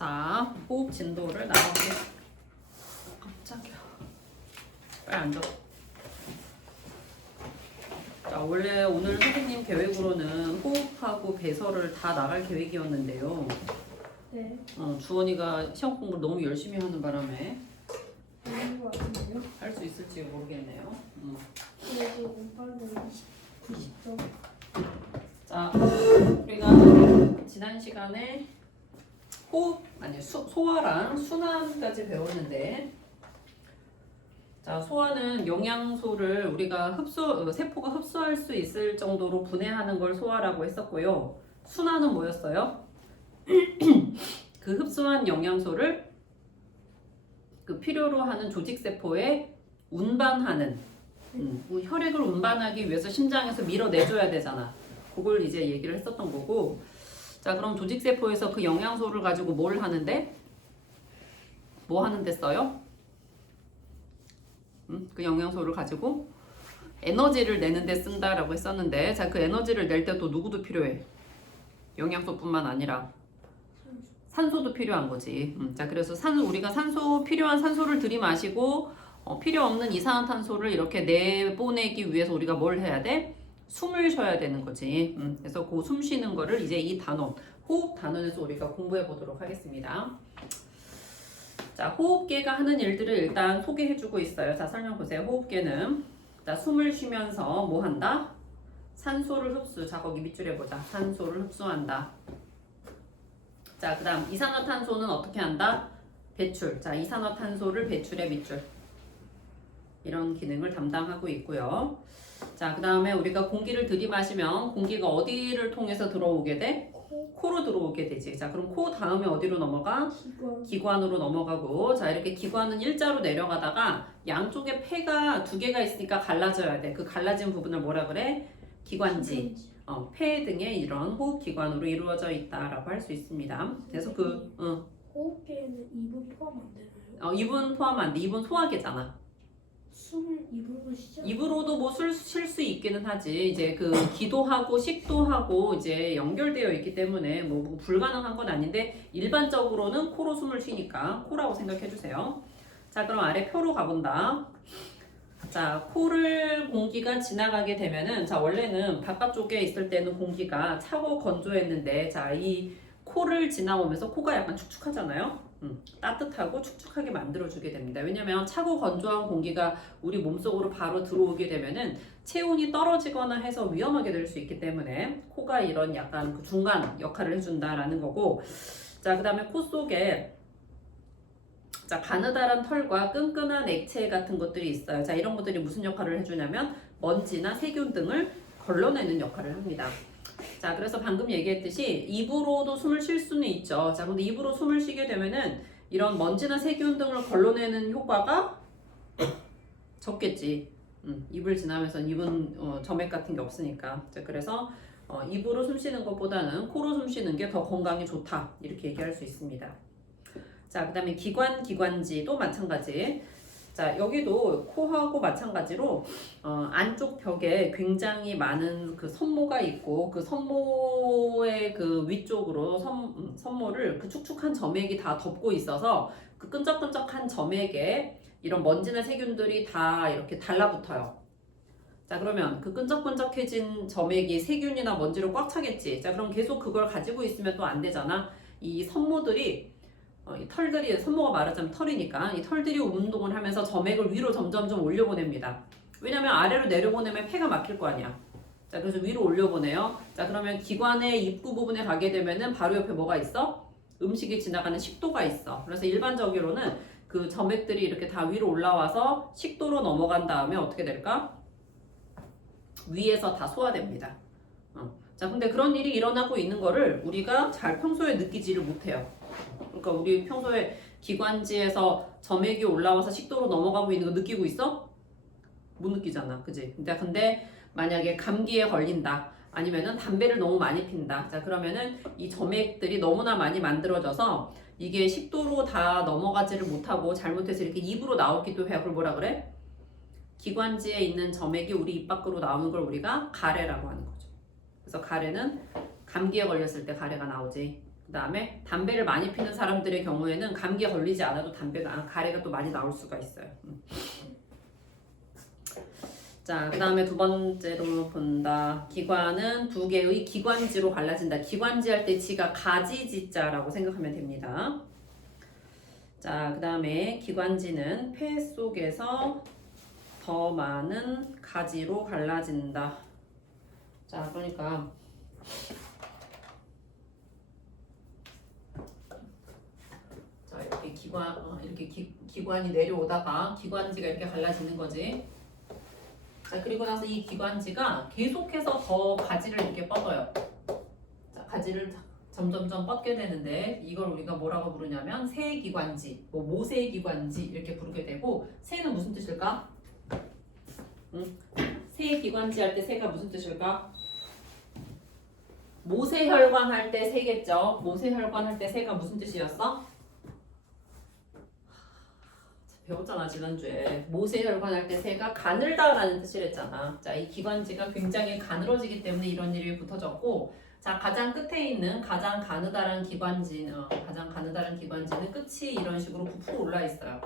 자, 호흡 진도를 나눠보겠습니다. 깜짝이야. 빨리 앉아. 자, 원래 오늘 선생님 계획으로는 호흡하고 배설을 다 나갈 계획이었는데요. 네. 주원이가 시험 공부를 너무 열심히 하는 바람에 아닌 것 같은데요? 할 수 있을지 모르겠네요. 그래도 오빠는 90점. 자, 우리가 지난 시간에 호흡, 아니 소화랑 순환까지 배웠는데, 자, 소화는 영양소를 우리가 세포가 흡수할 수 있을 정도로 분해하는 걸 소화라고 했었고요. 순환은 뭐였어요? 그 흡수한 영양소를 그 필요로 하는 조직세포에 운반하는, 혈액을 운반하기 위해서 심장에서 밀어내줘야 되잖아. 그걸 이제 얘기를 했었던 거고. 자, 그럼 조직세포에서 그 영양소를 가지고 뭘 하는데? 뭐 하는데 써요? 그 영양소를 가지고 에너지를 내는데 쓴다라고 했었는데, 자, 그 에너지를 낼 때 또 누구도 필요해? 영양소뿐만 아니라 산소도 필요한 거지. 자, 그래서 우리가 필요한 산소를 들이마시고 필요 없는 이산화탄소를 이렇게 내보내기 위해서 우리가 뭘 해야 돼? 숨을 쉬어야 되는 거지. 그래서 그 숨 쉬는 거를 이제 이 단원, 호흡 단원에서 우리가 공부해 보도록 하겠습니다. 자, 호흡계가 하는 일들을 일단 소개해 주고 있어요. 자, 설명 보세요. 호흡계는 자, 숨을 쉬면서 뭐 한다? 산소를 흡수. 자, 거기 밑줄에 보자. 산소를 흡수한다. 자, 그 다음 이산화탄소는 어떻게 한다? 배출. 자, 이산화탄소를 배출해 밑줄. 이런 기능을 담당하고 있고요. 자, 그 다음에 우리가 공기를 들이마시면 공기가 어디를 통해서 들어오게 돼? 코로 들어오게 되지. 자, 그럼 코 다음에 어디로 넘어가? 기관으로 넘어가고, 자, 이렇게 기관은 일자로 내려가다가 양쪽에 폐가 두 개가 있으니까 갈라져야 돼. 그 갈라진 부분을 뭐라 그래? 기관지. 폐 등의 이런 호흡기관으로 이루어져 있다라고 할 수 있습니다. 그래서 호흡계에는 입은 포함 안 되나요? 입은 포함 안 돼. 입은 소화계잖아. 숨을 입으로 쉬죠? 입으로도 뭐 쉴 수 있기는 하지. 이제 그 기도하고 식도하고 이제 연결되어 있기 때문에 뭐 불가능한 건 아닌데, 일반적으로는 코로 숨을 쉬니까 코라고 생각해 주세요. 자, 그럼 아래 표로 가본다. 자, 코를 공기가 지나가게 되면은, 자, 원래는 바깥쪽에 있을 때는 공기가 차고 건조했는데, 자, 이 코를 지나오면서 코가 약간 축축하잖아요. 따뜻하고 축축하게 만들어주게 됩니다. 왜냐면 차고 건조한 공기가 우리 몸속으로 바로 들어오게 되면은 체온이 떨어지거나 해서 위험하게 될 수 있기 때문에 코가 이런 약간 그 중간 역할을 해준다라는 거고. 자, 그 다음에 코 속에 자, 가느다란 털과 끈끈한 액체 같은 것들이 있어요. 자, 이런 것들이 무슨 역할을 해주냐면 먼지나 세균 등을 걸러내는 역할을 합니다. 자, 그래서 방금 얘기했듯이 입으로도 숨을 쉴 수는 있죠. 자, 근데 입으로 숨을 쉬게 되면은 이런 먼지나 세균 등을 걸러내는 효과가 적겠지. 입을 지나면서 입은 점액 같은 게 없으니까. 자, 그래서 입으로 숨 쉬는 것보다는 코로 숨 쉬는 게 더 건강에 좋다. 이렇게 얘기할 수 있습니다. 자, 그 다음에 기관지도 마찬가지. 자, 여기도 코하고 마찬가지로 안쪽 벽에 굉장히 많은 그 섬모가 있고, 그 섬모의 그 위쪽으로 섬모를 그 축축한 점액이 다 덮고 있어서 그 끈적끈적한 점액에 이런 먼지나 세균들이 다 이렇게 달라붙어요. 자, 그러면 그 끈적끈적해진 점액이 세균이나 먼지로 꽉 차겠지. 자, 그럼 계속 그걸 가지고 있으면 또 안 되잖아. 이 섬모들이 이 털들이, 섬모가 말하자면 털이니까 이 털들이 운동을 하면서 점액을 위로 점점점 올려보냅니다. 왜냐면 아래로 내려보내면 폐가 막힐 거 아니야. 자, 그래서 위로 올려보내요. 자, 그러면 기관의 입구 부분에 가게 되면은 바로 옆에 뭐가 있어? 음식이 지나가는 식도가 있어. 그래서 일반적으로는 그 점액들이 이렇게 다 위로 올라와서 식도로 넘어간 다음에 어떻게 될까? 위에서 다 소화됩니다. 자, 근데 그런 일이 일어나고 있는 거를 우리가 잘 평소에 느끼지를 못해요. 그러니까 우리 평소에 기관지에서 점액이 올라와서 식도로 넘어가고 있는 거 느끼고 있어? 못 느끼잖아, 그지? 근데 만약에 감기에 걸린다, 아니면은 담배를 너무 많이 핀다. 자, 그러면은 이 점액들이 너무나 많이 만들어져서 이게 식도로 다 넘어가지를 못하고 잘못해서 이렇게 입으로 나오기도 해요. 그걸 뭐라 그래? 기관지에 있는 점액이 우리 입 밖으로 나오는 걸 우리가 가래라고 하는 거죠. 그래서 가래는 감기에 걸렸을 때 가래가 나오지. 그 다음에 담배를 많이 피는 사람들의 경우에는 감기에 걸리지 않아도 가래가 또 많이 나올 수가 있어요. 자, 그 다음에 두 번째로 본다. 기관은 두 개의 기관지로 갈라진다. 기관지 할 때 지가 가지지자라고 생각하면 됩니다. 자, 그 다음에 기관지는 폐 속에서 더 많은 가지로 갈라진다. 자, 그러니까 자, 이렇게 기관이 내려오다가 기관지가 이렇게 갈라지는 거지. 자, 그리고 나서 이 기관지가 계속해서 더 가지를 이렇게 뻗어요. 자, 가지를 점점점 뻗게 되는데 이걸 우리가 뭐라고 부르냐면 세기관지, 뭐 모세기관지 이렇게 부르게 되고, 세는 무슨 뜻일까? 세기관지 할 때 세가 무슨 뜻일까? 모세혈관 할 때 세겠죠. 모세혈관 할 때 세가 무슨 뜻이었어? 배웠잖아 지난주에. 모세혈관 할 때 세가 가늘다라는 뜻이랬잖아. 자, 이 기관지가 굉장히 가늘어지기 때문에 이런 일이 붙어졌고, 자, 가장 끝에 있는 가장 가느다란 기관지는 끝이 이런 식으로 부풀어 올라 있어요.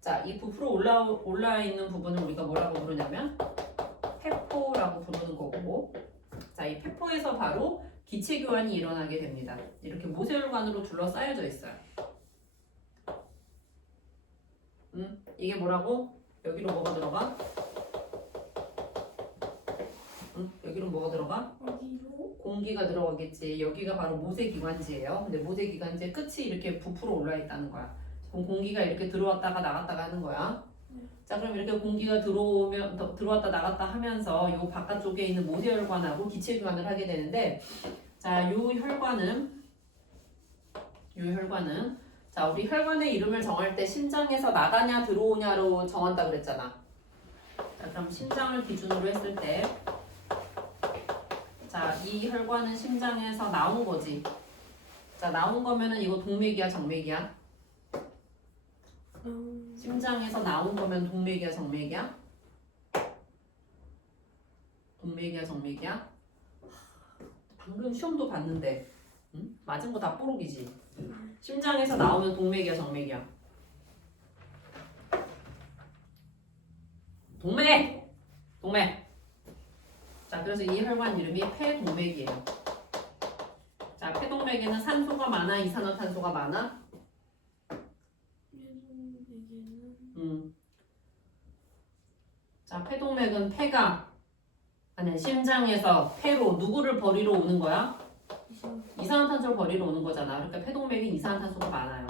자, 이 부풀어 올라 있는 부분을 우리가 뭐라고 부르냐면 폐포라고 부르는 거고, 자, 이 폐포에서 바로 기체교환이 일어나게 됩니다. 이렇게 모세혈관으로 둘러싸여져 있어요. 이게 뭐라고? 여기로 뭐가 들어가? 여기로 뭐가 들어가? 여기로 공기가 들어가겠지. 여기가 바로 모세기관지예요. 근데 모세기관지의 끝이 이렇게 부풀어 올라 있다는 거야. 그럼 공기가 이렇게 들어왔다가 나갔다가 하는 거야. 자, 그럼 이렇게 공기가 들어왔다 나갔다 하면서 요 바깥쪽에 있는 모세혈관하고 기체교환을 하게 되는데, 자, 요 혈관은 자, 우리 혈관의 이름을 정할 때 심장에서 나가냐 들어오냐로 정한다 그랬잖아. 자, 그럼 심장을 기준으로 했을 때, 자, 이 혈관은 심장에서 나온 거지. 자, 나온 거면은 이거 동맥이야, 정맥이야? 심장에서 나온 거면 동맥이야, 정맥이야? 동맥이야, 정맥이야? 방금 시험도 봤는데, 맞은 거 다 뽀록이지. 심장에서 나오면 동맥이야, 정맥이야? 동맥! 자, 그래서 이 혈관 이름이 폐동맥이에요. 자, 폐동맥에는 산소가 많아, 이산화탄소가 많아? 자, 폐동맥은 심장에서 폐로 누구를 버리러 오는 거야? 이산화탄소를 버리러 오는 거잖아. 그러니까 폐동맥이 이산화탄소가 많아요.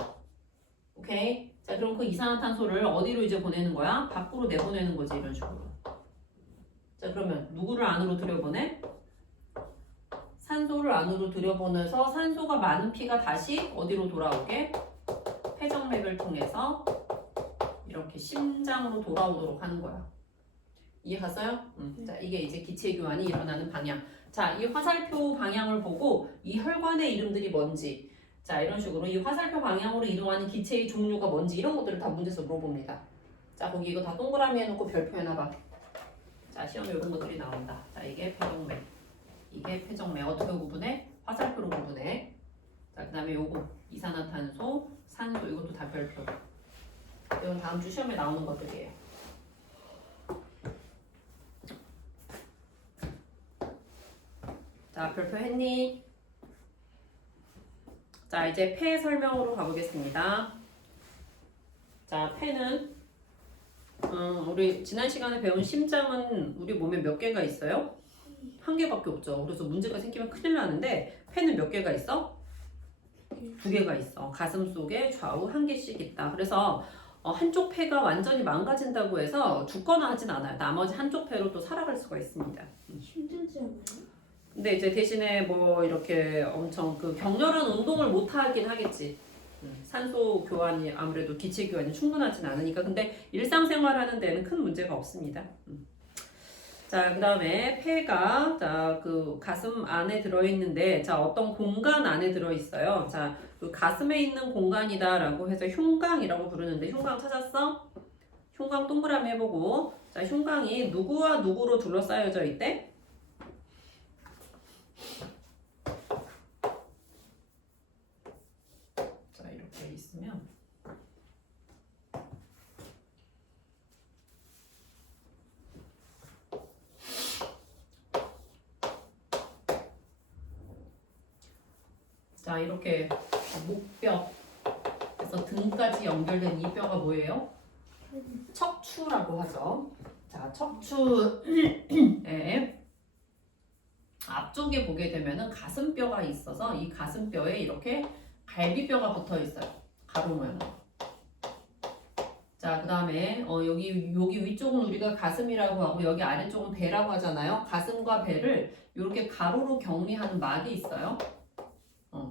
오케이? 자, 그럼 그 이산화탄소를 어디로 이제 보내는 거야? 밖으로 내보내는 거지, 이런 식으로. 자, 그러면 누구를 안으로 들여보내? 산소를 안으로 들여보내서 산소가 많은 피가 다시 어디로 돌아오게? 폐정맥을 통해서 이렇게 심장으로 돌아오도록 하는 거야. 이해갔어요? 자, 이게 이제 기체교환이 일어나는 방향. 자, 이 화살표 방향을 보고 이 혈관의 이름들이 뭔지, 자, 이런 식으로 이 화살표 방향으로 이동하는 기체의 종류가 뭔지 이런 것들을 다 문제에서 물어봅니다. 자, 거기 이거 다 동그라미 해놓고 별표 해놔봐. 자, 시험에 이런 것들이 나온다. 자, 이게 폐동맥, 이게 폐정맥. 어떻게 구분해? 화살표로 구분해. 자, 그 다음에 요거 이산화탄소, 산소, 이것도 다 별표. 이건 다음 주 시험에 나오는 것들이에요. 자, 별표 했니? 자, 이제 폐 설명으로 가보겠습니다. 자, 폐는 우리 지난 시간에 배운 심장은 우리 몸에 몇 개가 있어요? 한 개밖에 없죠. 그래서 문제가 생기면 큰일 나는데, 폐는 몇 개가 있어? 두 개가 있어. 가슴 속에 좌우 한 개씩 있다. 그래서 한쪽 폐가 완전히 망가진다고 해서 죽거나 하진 않아요. 나머지 한쪽 폐로 또 살아갈 수가 있습니다. 힘들지 않아요? 근데 이제 대신에 뭐 이렇게 엄청 그 격렬한 운동을 못 하긴 하겠지. 산소 교환이 아무래도 기체 교환이 충분하진 않으니까. 근데 일상생활 하는 데는 큰 문제가 없습니다. 자, 그 다음에 폐가, 자, 그 가슴 안에 들어있는데, 자, 어떤 공간 안에 들어있어요. 자, 그 가슴에 있는 공간이다라고 해서 흉곽이라고 부르는데, 흉곽 찾았어? 흉곽 동그라미 해보고, 자, 흉곽이 누구와 누구로 둘러싸여져 있대? 자, 이렇게 목뼈, 그래서 등까지 연결된 이 뼈가 뭐예요? 척추라고 하죠. 자, 척추에 앞쪽에 보게 되면은 가슴뼈가 있어서 이 가슴뼈에 이렇게 갈비뼈가 붙어 있어요. 가로 모양으로. 자, 그 다음에 여기 위쪽은 우리가 가슴이라고 하고 여기 아래쪽은 배라고 하잖아요. 가슴과 배를 이렇게 가로로 격리하는 막이 있어요.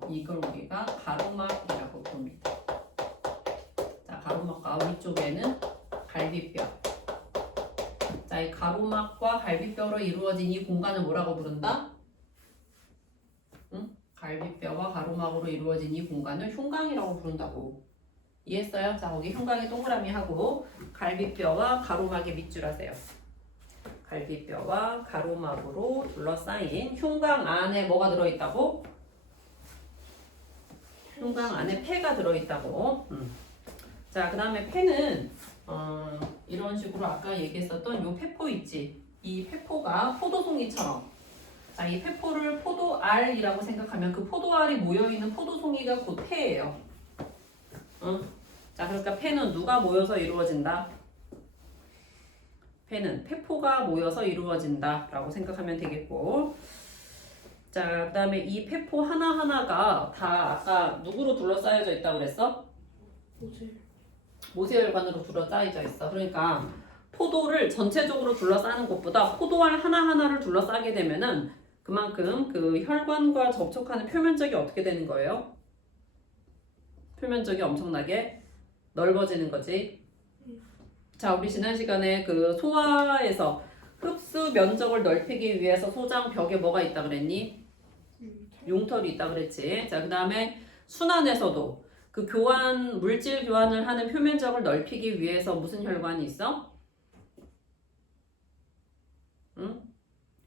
이걸 우리가 가로막이라고 부릅니다. 자, 가로막과 위쪽에는 갈비뼈. 자, 이 가로막과 갈비뼈로 이루어진 이 공간을 뭐라고 부른다? 갈비뼈와 가로막으로 이루어진 이 공간을 흉곽이라고 부른다고. 이해했어요? 자, 거기 흉곽에 동그라미 하고 갈비뼈와 가로막의 밑줄 하세요. 갈비뼈와 가로막으로 둘러싸인 흉곽 안에 뭐가 들어있다고? 흉곽 안에 폐가 들어있다고. 자, 그 다음에 폐는 이런 식으로 아까 얘기했었던 요 폐포 있지? 이 폐포가 포도송이처럼, 자, 이 폐포를 포도알이라고 생각하면 그 포도알이 모여있는 포도송이가 곧 폐예요. 자, 그러니까 폐는 누가 모여서 이루어진다? 폐는 폐포가 모여서 이루어진다 라고 생각하면 되겠고, 자, 그 다음에 이 폐포 하나하나가 다 아까 누구로 둘러싸여져 있다고 그랬어? 모세혈관으로 둘러싸여져 있어. 그러니까 포도를 전체적으로 둘러싸는 것보다 포도알 하나하나를 둘러싸게 되면은 그만큼 그 혈관과 접촉하는 표면적이 어떻게 되는 거예요? 표면적이 엄청나게 넓어지는 거지. 자, 우리 지난 시간에 그 소화에서 흡수 면적을 넓히기 위해서 소장 벽에 뭐가 있다 그랬니? 융털이 있다 그랬지. 자, 그 다음에 순환에서도 그 물질 교환을 하는 표면적을 넓히기 위해서 무슨 혈관이 있어?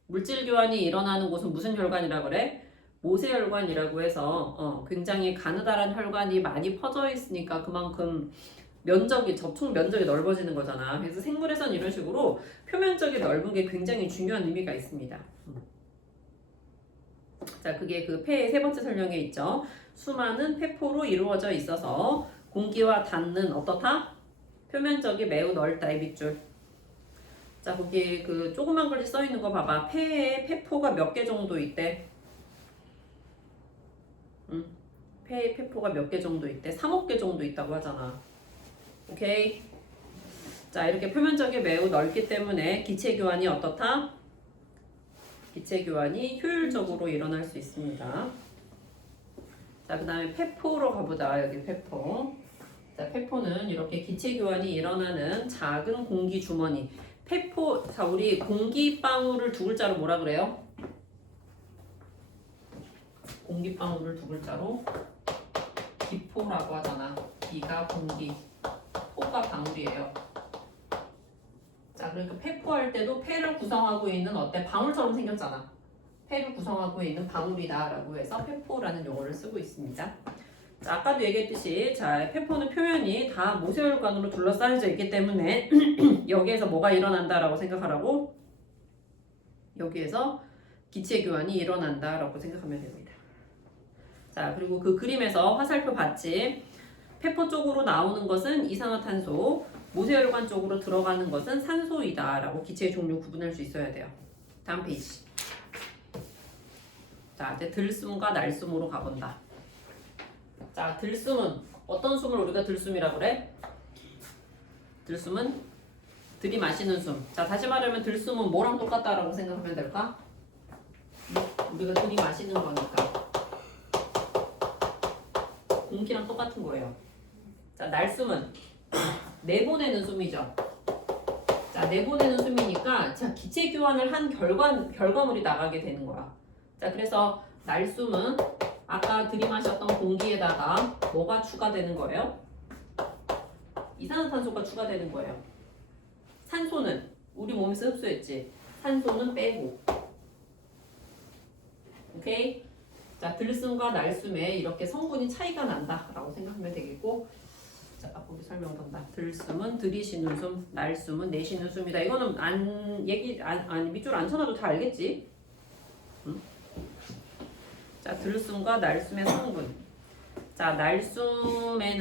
물질 교환이 일어나는 곳은 무슨 혈관이라고 그래? 모세혈관이라고 해서 굉장히 가느다란 혈관이 많이 퍼져 있으니까 그만큼 접촉 면적이 넓어지는 거잖아. 그래서 생물에선 이런 식으로 표면적이 넓은 게 굉장히 중요한 의미가 있습니다. 자, 그게 그 폐의 세 번째 설명에 있죠. 수많은 폐포로 이루어져 있어서 공기와 닿는 어떻다? 표면적이 매우 넓다. 이 밑줄. 자, 거기 그 조그만 글씨 써 있는 거 봐봐. 폐에 폐포가 몇 개 정도 있대? 폐에 폐포가 몇 개 정도 있대? 3억 개 정도 있다고 하잖아. 오케이? 자, 이렇게 표면적이 매우 넓기 때문에 기체 교환이 어떻다? 기체 교환이 효율적으로 일어날 수 있습니다. 자, 그 다음에 폐포로 가보자. 여기 폐포. 자, 폐포는 이렇게 기체 교환이 일어나는 작은 공기 주머니. 폐포, 자, 우리 공기방울을 두 글자로 뭐라 그래요? 공기방울을 두 글자로 기포라고 하잖아. 기가 공기, 포가 방울이에요. 자, 그러니까 폐포할 때도 폐를 구성하고 있는 어때? 방울처럼 생겼잖아. 폐를 구성하고 있는 방울이다 라고 해서 폐포라는 용어를 쓰고 있습니다. 자, 아까도 얘기했듯이 자, 폐포는 표면이 다 모세혈관으로 둘러싸여져 있기 때문에 여기에서 뭐가 일어난다라고 생각하라고? 여기에서 기체 교환이 일어난다라고 생각하면 됩니다. 자, 그리고 그 그림에서 화살표 봤지? 폐포 쪽으로 나오는 것은 이산화탄소, 모세혈관 쪽으로 들어가는 것은 산소이다 라고 기체의 종류 구분할 수 있어야 돼요. 다음 페이지. 자, 이제 들숨과 날숨으로 가본다. 자, 들숨은 어떤 숨을 우리가 들숨이라고 그래? 들숨은 들이마시는 숨. 자, 다시 말하면 들숨은 뭐랑 똑같다라고 생각하면 될까? 우리가 들이마시는 거니까 공기랑 똑같은 거예요. 자, 날숨은 내보내는 숨이죠. 자, 내보내는 숨이니까 자, 기체 교환을 한 결과물이 나가게 되는 거야. 자, 그래서 날숨은 아까 들이마셨던 공기에다가 뭐가 추가되는 거예요? 이산화탄소가 추가되는 거예요. 산소는 우리 몸에서 흡수했지. 산소는 빼고. 오케이? 자, 들숨과 날숨에 이렇게 성분이 차이가 난다라고 생각하면 되겠고, 자, 거기 설명 본다. 들숨은 들이쉬는 숨, 날숨은 내쉬는 숨이다. 이거는 밑줄 안 쳐놔도 다 알겠지? 자, 자, 들숨과 날숨의 성분. 자, 날숨의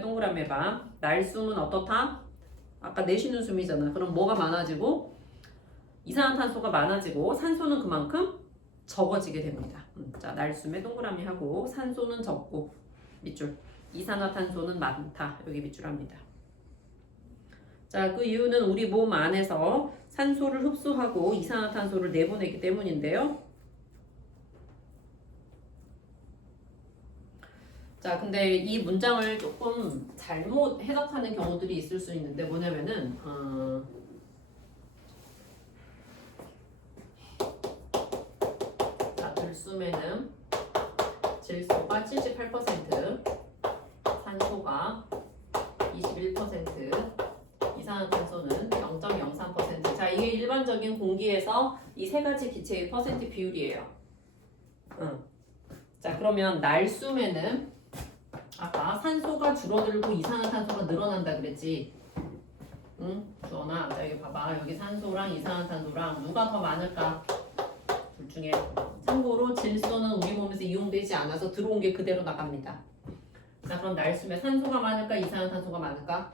동그라미 해봐. 날숨은 어떻다? 아까 내쉬는 숨이잖아. 그럼 뭐가 많아지고 이산화탄소가 많아지고 산소는 그만큼 적어지게 됩니다. 자, 날숨의 동그라미 하고 산소는 적고 밑줄. 이산화탄소는 많다. 여기 밑줄합니다. 자, 그 이유는 우리 몸 안에서 산소를 흡수하고 이산화탄소를 내보내기 때문인데요. 자, 근데 이 문장을 조금 잘못 해석하는 경우들이 있을 수 있는데 뭐냐면은 자, 들숨에는 질소가 78%, 산소가 21%, 이산화탄소는 0.03%. 자, 이게 일반적인 공기에서 이 세 가지 기체의 퍼센트 비율이에요. 자, 그러면 날숨에는 아까 산소가 줄어들고 이산화탄소가 늘어난다 그랬지? 응? 주원아, 자 여기 봐봐. 여기 산소랑 이산화탄소랑 누가 더 많을까? 둘 중에. 참고로 질소는 우리 몸에서 이용되지 않아서 들어온 게 그대로 나갑니다. 자, 그럼 날숨에 산소가 많을까? 이산화탄소가 많을까?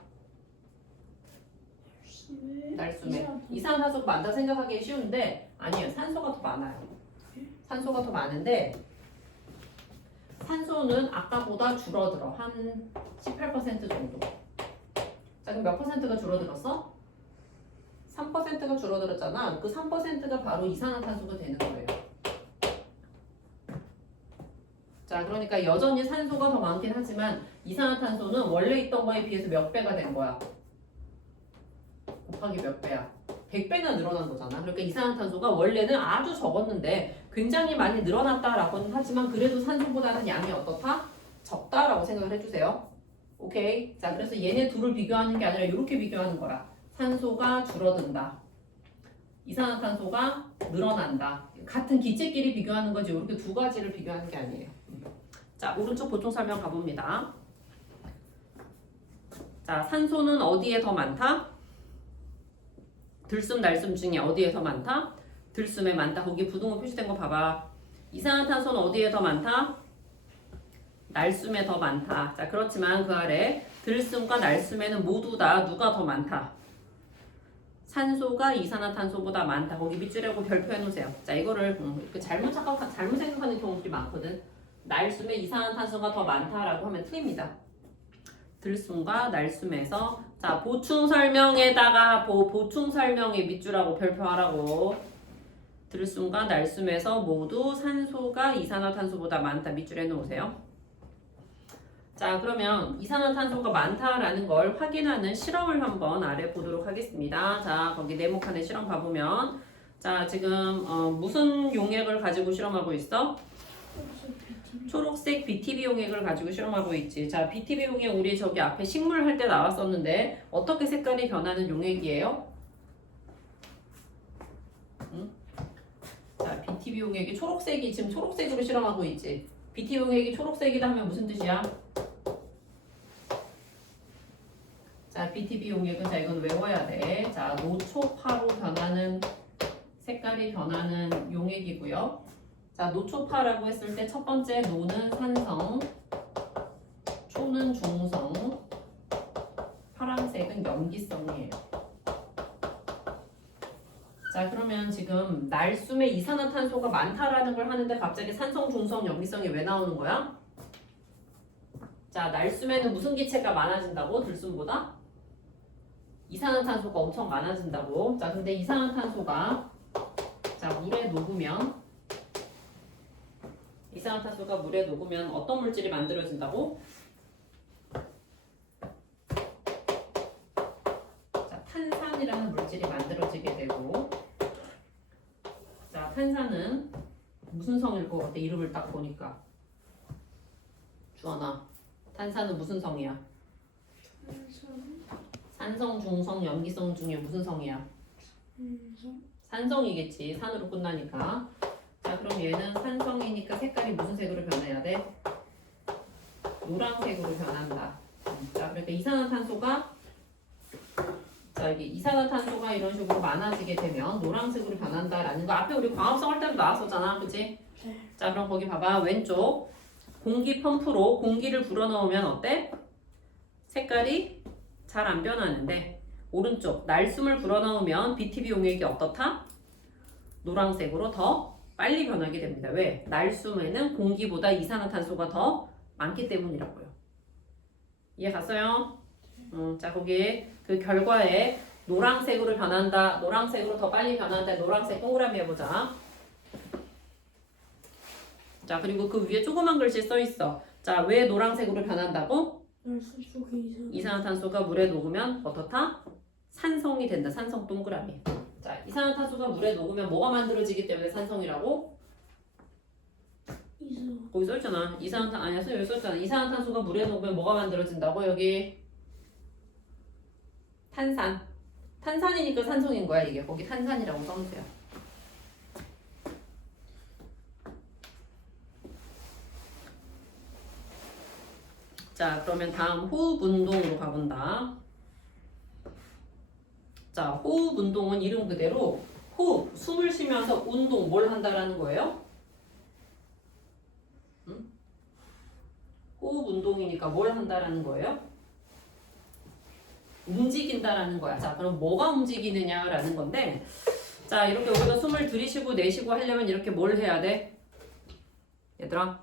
날숨에. 이산화탄소가 많다 생각하기 쉬운데 아니에요. 산소가 더 많아요. 산소가 더 많은데 산소는 아까보다 줄어들어. 한 18% 정도. 자, 그럼 몇 퍼센트가 줄어들었어? 3%가 줄어들었잖아. 그 3%가 바로 이산화탄소가 되는 거예요. 자, 그러니까 여전히 산소가 더 많긴 하지만 이산화탄소는 원래 있던 거에 비해서 몇 배가 된 거야? 곱하기 몇 배야? 100배나 늘어난 거잖아. 그러니까 이산화탄소가 원래는 아주 적었는데 굉장히 많이 늘어났다라고는 하지만 그래도 산소보다는 양이 어떻다? 적다라고 생각을 해주세요. 오케이? 자, 그래서 얘네 둘을 비교하는 게 아니라 이렇게 비교하는 거라. 산소가 줄어든다. 이산화탄소가 늘어난다. 같은 기체끼리 비교하는 거지 이렇게 두 가지를 비교하는 게 아니에요. 자, 오른쪽 보충 설명 가봅니다. 자, 산소는 어디에 더 많다? 들숨, 날숨 중에 어디에 더 많다? 들숨에 많다. 거기 부등호 표시된 거 봐봐. 이산화탄소는 어디에 더 많다? 날숨에 더 많다. 자, 그렇지만 그 아래 들숨과 날숨에는 모두 다 누가 더 많다? 산소가 이산화탄소보다 많다. 거기 밑줄하고 별표해 놓으세요. 자, 이거를 이렇게 잘못 생각하는 경우들이 많거든. 날숨에 이산화탄소가 더 많다라고 하면 틀립니다. 들숨과 날숨에서 자, 보충 설명에다가 보충 설명에 밑줄하고 별표하라고. 들숨과 날숨에서 모두 산소가 이산화탄소보다 많다. 밑줄해 놓으세요. 자, 그러면 이산화탄소가 많다라는 걸 확인하는 실험을 한번 아래 보도록 하겠습니다. 자, 거기 네모칸에 실험 봐보면 자, 지금 무슨 용액을 가지고 실험하고 있어? 초록색 BTB 용액을 가지고 실험하고 있지. 자, BTB 용액 우리 저기 앞에 식물 할 때 나왔었는데 어떻게 색깔이 변하는 용액이에요? 응? 자, BTB 용액이 초록색이 지금 초록색으로 실험하고 있지. BTB 용액이 초록색이다 하면 무슨 뜻이야? 자, BTB 용액은 자 이건 외워야 돼. 자, 노초파로 변하는 색깔이 변하는 용액이고요. 자, 노초파라고 했을 때 첫 번째 노는 산성, 초는 중성, 파란색은 염기성이에요. 자, 그러면 지금 날숨에 이산화탄소가 많다라는 걸 하는데 갑자기 산성, 중성, 염기성이 왜 나오는 거야? 자, 날숨에는 무슨 기체가 많아진다고? 들숨보다? 이산화탄소가 엄청 많아진다고. 자, 근데 이산화탄소가 자, 물에 녹으면 이산화탄소가 물에 녹으면 어떤 물질이 만들어진다고? 자, 탄산이라는 물질이 만들어지게 되고 자, 탄산은 무슨 성일 것 같아? 이름을 딱 보니까 주원아, 탄산은 무슨 성이야? 산성, 중성, 염기성 중에 무슨 성이야? 산성이겠지. 산으로 끝나니까. 자, 그럼 얘는 산성이니까 색깔이 무슨 색으로 변해야 돼? 노란색으로 변한다. 자, 그러니까 이산화탄소가 자, 여기 이산화탄소가 이런 식으로 많아지게 되면 노란색으로 변한다라는 거 앞에 우리 광합성 할 때도 나왔었잖아. 그치? 네. 자, 그럼 거기 봐봐. 왼쪽 공기 펌프로 공기를 불어넣으면 어때? 색깔이 잘 안 변하는데 오른쪽 날숨을 불어넣으면 BTB 용액이 어떻다? 노란색으로 더 빨리 변하게 됩니다. 왜? 날숨에는 공기보다 이산화탄소가 더 많기 때문이라고요. 이해 갔어요? 자, 거기 그 결과에 노란색으로 변한다. 노란색으로 더 빨리 변한다. 노란색 동그라미 해보자. 자, 그리고 그 위에 조그만 글씨 써 있어. 자, 왜 노란색으로 변한다고? 날씨 속에 이산화탄소가 물에 녹으면 어떻다? 산성이 된다. 산성 동그라미. 자, 이산화탄소가 물에 녹으면 뭐가 만들어지기 때문에 산성이라고? 이산. 거기 써있잖아. 여기 써있잖아. 이산화탄소가 물에 녹으면 뭐가 만들어진다고? 여기 탄산. 탄산이니까 산성인 거야 이게. 거기 탄산이라고 써주세요. 자, 그러면 다음 호흡 운동으로 가본다. 자, 호흡 운동은 이름 그대로 호흡, 숨을 쉬면서 운동, 뭘 한다라는 거예요? 응? 호흡 운동이니까 뭘 한다라는 거예요? 움직인다라는 거야. 자, 그럼 뭐가 움직이느냐라는 건데, 자, 이렇게 우리가 숨을 들이쉬고 내쉬고 하려면 이렇게 뭘 해야 돼? 얘들아,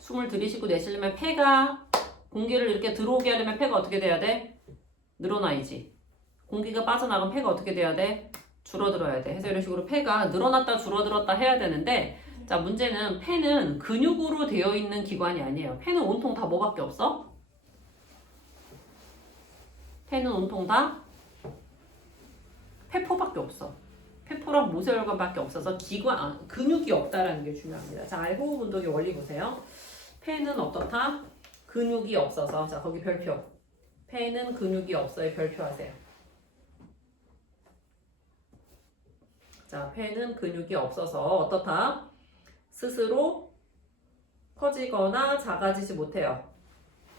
숨을 들이쉬고 내쉬려면 폐가 공기를 이렇게 들어오게 하려면 폐가 어떻게 돼야 돼? 늘어나야지. 공기가 빠져나가면 폐가 어떻게 돼야 돼? 줄어들어야 돼. 그래서 이런 식으로 폐가 늘어났다 줄어들었다 해야 되는데, 자, 문제는 폐는 근육으로 되어 있는 기관이 아니에요. 폐는 온통 다 뭐밖에 없어? 폐는 온통 다 폐포밖에 없어. 폐포랑 모세혈관밖에 없어서 근육이 없다라는 게 중요합니다. 자, 호흡 운동의 원리 보세요. 폐는 어떻다? 근육이 없어서. 자, 거기 별표. 폐는 근육이 없어요. 별표하세요. 자, 폐는 근육이 없어서 어떻다? 스스로 커지거나 작아지지 못해요.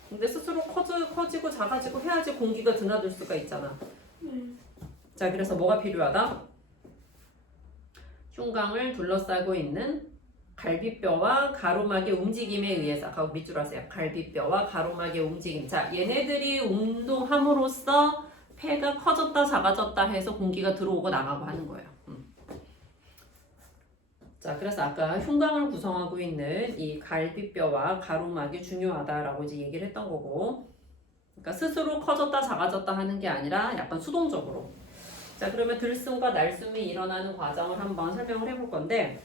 근데 스스로 커지고 작아지고 해야지 공기가 드나들 수가 있잖아. 자, 그래서 뭐가 필요하다? 흉곽을 둘러싸고 있는 갈비뼈와 가로막의 움직임에 의해서, 밑줄 하세요. 갈비뼈와 가로막의 움직임. 자, 얘네들이 운동함으로써 폐가 커졌다 작아졌다 해서 공기가 들어오고 나가고 하는 거예요. 자, 그래서 아까 흉곽을 구성하고 있는 이 갈비뼈와 가로막이 중요하다라고 이제 얘기를 했던 거고, 그러니까 스스로 커졌다 작아졌다 하는 게 아니라 약간 수동적으로. 자, 그러면 들숨과 날숨이 일어나는 과정을 한번 설명을 해볼 건데,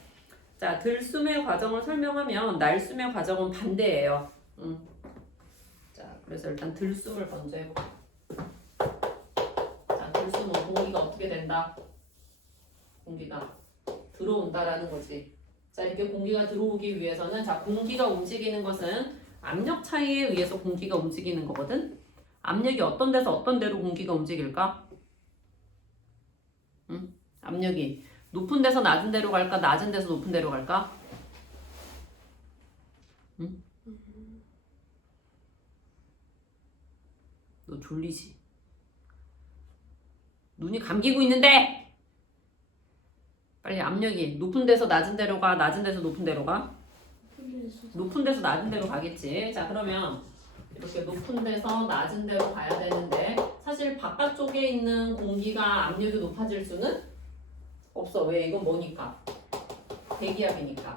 자, 들숨의 과정을 설명하면 날숨의 과정은 반대예요. 자, 그래서 일단 들숨을 먼저 해볼게요. 자, 들숨은 공기가 어떻게 된다? 공기가 들어온다라는 거지. 자, 이렇게 공기가 들어오기 위해서는, 자, 공기가 움직이는 것은 압력 차이에 의해서 공기가 움직이는 거거든. 압력이 어떤 데서 어떤 데로 공기가 움직일까? 압력이 높은 데서 낮은 데로 갈까? 낮은 데서 높은 데로 갈까? 너 졸리지? 눈이 감기고 있는데! 빨리 압력이 높은 데서 낮은 데로 가? 낮은 데서 높은 데로 가? 높은 데서 낮은 데로 가겠지. 자, 그러면 이렇게 높은 데서 낮은 데로 가야 되는데, 사실 바깥쪽에 있는 공기가 압력이 높아질 수는 없어. 왜? 이건 뭐니까? 대기압이니까.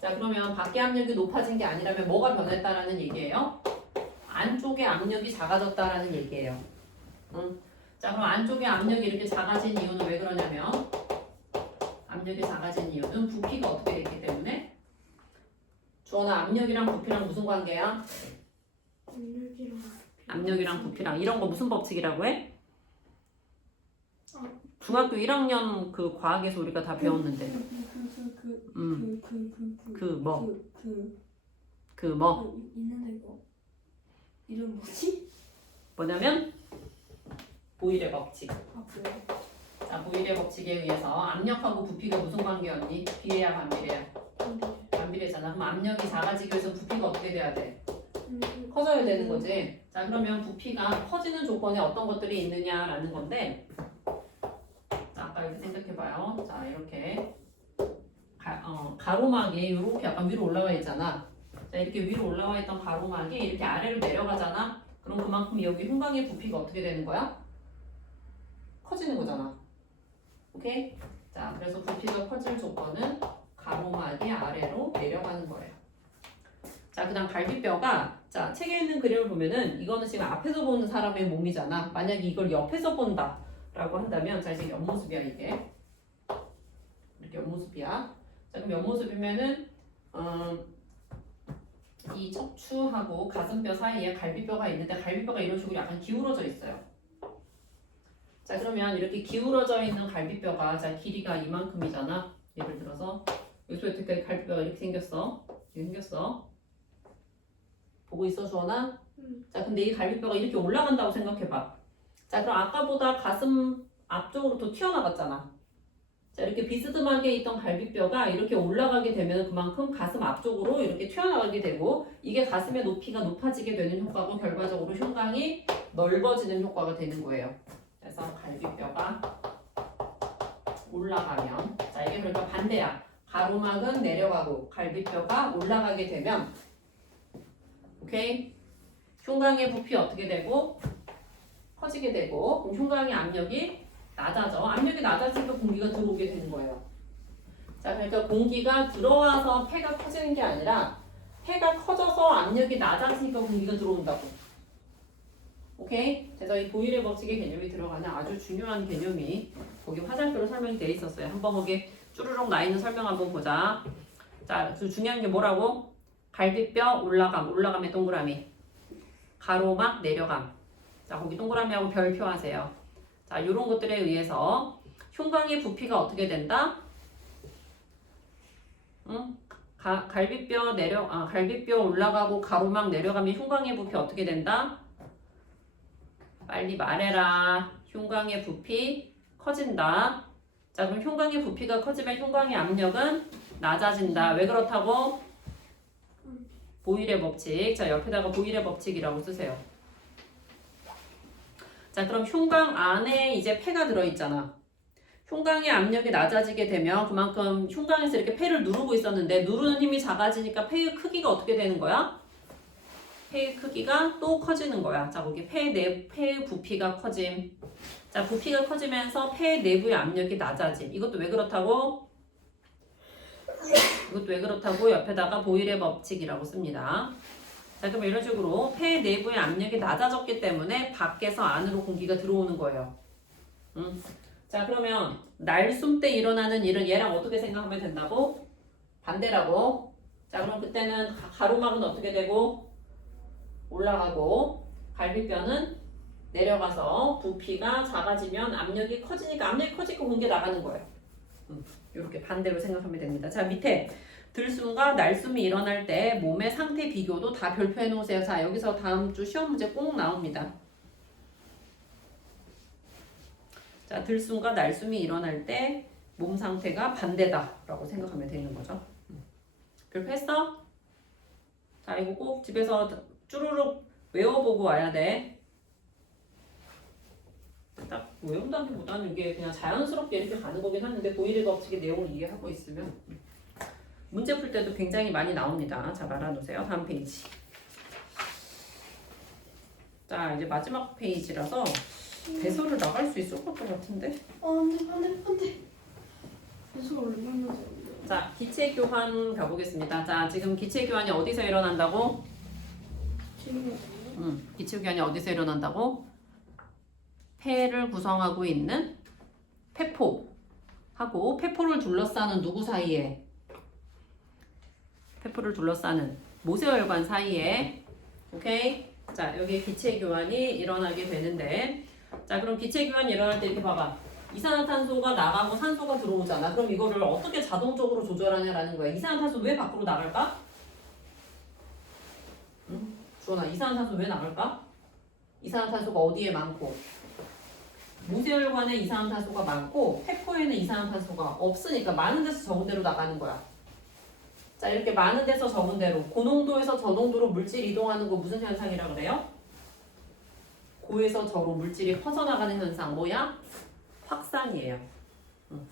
자, 그러면 밖에 압력이 높아진 게 아니라면 뭐가 변했다라는 얘기예요? 안쪽에 압력이 작아졌다라는 얘기예요. 자, 그럼 안쪽에 압력이 이렇게 작아진 이유는 왜 그러냐면, 압력이 작아진 이유는 부피가 어떻게 됐기 때문에. 주원아, 압력이랑 부피랑 무슨 관계야? 압력이랑 부피랑. 이런 거 무슨 법칙이라고 해? 중학교 1학년 그 과학에서 우리가 다 배웠는데. 있는데 이거 이름 뭐지? 뭐냐면 보일의 법칙. 그래. 자, 보일의 법칙에 의해서 압력하고 부피가 무슨 관계였니? 비례야 반비례야? 반비례잖아. 그럼 압력이 작아지기 위해서 부피가 어떻게 돼야 돼? 커져야 되는 거지. 자, 그러면 부피가 커지는 조건에 어떤 것들이 있느냐라는 건데, 자, 아까 이렇게 생각해봐요. 자, 이렇게 가로막이 이렇게 약간 위로 올라와 있잖아. 자, 이렇게 위로 올라와 있던 가로막이 이렇게 아래로 내려가잖아. 그럼 그만큼 여기 흉곽의 부피가 어떻게 되는 거야? 커지는 거잖아. 오케이? 자, 그래서 부피가 커질 조건은 가로막이 아래로 내려가는 거예요. 자, 그 다음 갈비뼈가, 자, 책에 있는 그림을 보면은 이거는 지금 앞에서 보는 사람의 몸이잖아. 만약에 이걸 옆에서 본다 라고 한다면, 자, 이제 옆모습이야, 이게. 이렇게 옆모습이야. 자, 그럼 옆모습이면은, 이 척추하고 가슴뼈 사이에 갈비뼈가 있는데 갈비뼈가 이런 식으로 약간 기울어져 있어요. 자, 그러면 이렇게 기울어져 있는 갈비뼈가, 자, 길이가 이만큼이잖아. 예를 들어서 여기서 어떻게 갈비뼈가 이렇게 생겼어? 이렇게 생겼어. 보고 있어, 주원아? 자, 근데 이 갈비뼈가 이렇게 올라간다고 생각해봐. 자, 그럼 아까보다 가슴 앞쪽으로 더 튀어나갔잖아. 자, 이렇게 비스듬하게 있던 갈비뼈가 이렇게 올라가게 되면 그만큼 가슴 앞쪽으로 이렇게 튀어나가게 되고 이게 가슴의 높이가 높아지게 되는 효과고 결과적으로 흉곽이 넓어지는 효과가 되는 거예요. 그래서 갈비뼈가 올라가면, 자, 이게 그러니까 반대야. 가로막은 내려가고 갈비뼈가 올라가게 되면, 오케이? 흉곽의 부피 어떻게 되고 커지게 되고, 그럼 흉곽의 압력이 낮아져. 압력이 낮아지니까 공기가 들어오게 되는 거예요. 자, 그러니까 공기가 들어와서 폐가 커지는 게 아니라 폐가 커져서 압력이 낮아지니까 공기가 들어온다고. 오케이? 그래서 이 보일의 법칙의 개념이 들어가는 아주 중요한 개념이 거기 화살표로 설명이 되어 있었어요. 한번 거기 쭈루룩 나 있는 설명 한번 보자. 자, 그 중요한 게 뭐라고? 갈비뼈 올라감, 올라감의 동그라미. 가로막 내려감. 자, 거기 동그라미하고 별표 하세요. 자, 이런 것들에 의해서 흉곽의 부피가 어떻게 된다? 갈비뼈 올라가고 가로막 내려가면 흉곽의 부피 어떻게 된다? 빨리 말해라. 흉곽의 부피 커진다. 자, 그럼 흉곽의 부피가 커지면 흉곽의 압력은 낮아진다. 왜 그렇다고? 보일의 법칙. 자, 옆에다가 보일의 법칙이라고 쓰세요. 자, 그럼 흉곽 안에 이제 폐가 들어있잖아. 흉곽의 압력이 낮아지게 되면 그만큼 흉곽에서 이렇게 폐를 누르고 있었는데 누르는 힘이 작아지니까 폐의 크기가 어떻게 되는 거야? 폐의 크기가 또 커지는 거야. 자, 거기 폐의 부피가 커짐. 자, 부피가 커지면서 폐 내부의 압력이 낮아짐. 이것도 왜 그렇다고? 옆에다가 보일의 법칙이라고 씁니다. 자, 그럼 이런 식으로 폐 내부의 압력이 낮아졌기 때문에 밖에서 안으로 공기가 들어오는 거예요. 자, 그러면 날숨 때 일어나는 일은 얘랑 어떻게 생각하면 된다고? 반대라고. 자, 그럼 그때는 가로막은 어떻게 되고? 올라가고 갈비뼈는 내려가서 부피가 작아지면 압력이 커지니까 압력이 커지니까 공기가 나가는 거예요. 이렇게 반대로 생각하면 됩니다. 자, 밑에 들숨과 날숨이 일어날 때 몸의 상태 비교도 다 별표해 놓으세요. 자, 여기서 다음 주 시험 문제 꼭 나옵니다. 자, 들숨과 날숨이 일어날 때 몸 상태가 반대다라고 생각하면 되는 거죠. 별표했어? 자, 이거 꼭 집에서 쭈루룩 외워보고 와야 돼. 딱 외운다기보다는 이게 그냥 자연스럽게 이렇게 가는 거긴 하는데 보일의 법칙의 내용을 이해하고 있으면 문제 풀 때도 굉장히 많이 나옵니다. 자, 말아놓으세요. 다음 페이지. 자, 이제 마지막 페이지라서 배설을 나갈 수 있을 것 같은데. 안 돼. 그래서 얼마나 자, 기체 교환 가보겠습니다. 자, 지금 기체 교환이 어디서 일어난다고? 기체 교환이 어디서 일어난다고? 폐를 구성하고 있는 폐포하고 폐포를 둘러싸는 누구 사이에? 폐포를 둘러싸는 모세혈관 사이에. 오케이? 자, 여기 기체 교환이 일어나게 되는데, 자, 그럼 기체 교환이 일어날 때 이렇게 봐봐. 이산화탄소가 나가고 산소가 들어오잖아. 그럼 이거를 어떻게 자동적으로 조절하냐라는 거야. 이산화탄소 왜 밖으로 나갈까? 주원아, 이산화탄소 왜 나갈까? 이산화탄소가 어디에 많고? 모세혈관에 이산화탄소가 많고 폐포에는 이산화탄소가 없으니까 많은 데서 적은 데로 나가는 거야. 자, 이렇게 많은 데서 적은 데로 고농도에서 저농도로 물질 이동하는 거 무슨 현상이라고 그래요? 고에서 저로 물질이 퍼져나가는 현상 뭐야? 확산이에요.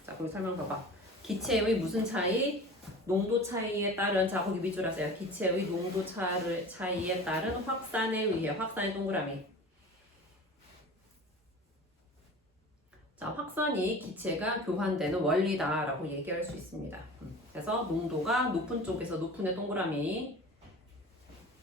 자, 거기 설명 봐봐. 기체의 무슨 차이? 농도 차이에 따른, 자, 거기 밑줄 하세요. 기체의 농도 차이에 따른 확산에 의해, 확산의 동그라미. 자, 확산이 기체가 교환되는 원리다라고 얘기할 수 있습니다. 그래서 농도가 높은 쪽에서 높은 애 동그라미,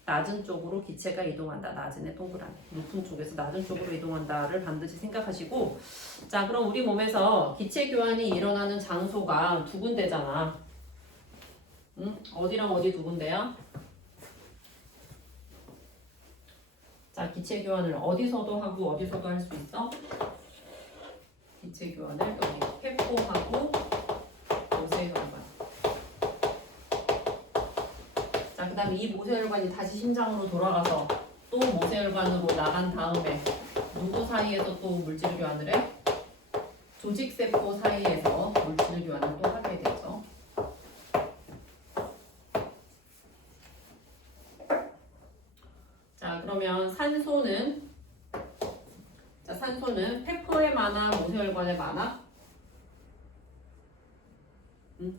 낮은 쪽으로 기체가 이동한다. 낮은 애 동그라미. 높은 쪽에서 낮은 쪽으로 이동한다를 반드시 생각하시고, 자, 그럼 우리 몸에서 기체 교환이 일어나는 장소가 두 군데잖아. 어디랑 어디 두 군데야? 자, 기체 교환을 어디서도 하고 어디서도 할 수 있어? 기체 교환을 여기 폐포하고 모세혈관. 자, 그 다음에 이 모세혈관이 다시 심장으로 돌아가서 또 모세혈관으로 나간 다음에 누구 사이에서 또 물질 교환을 해? 조직세포 사이에서 물질 교환을 또 하게 되죠. 자, 그러면 산소는 페퍼에 많아, 모세혈관에 많아?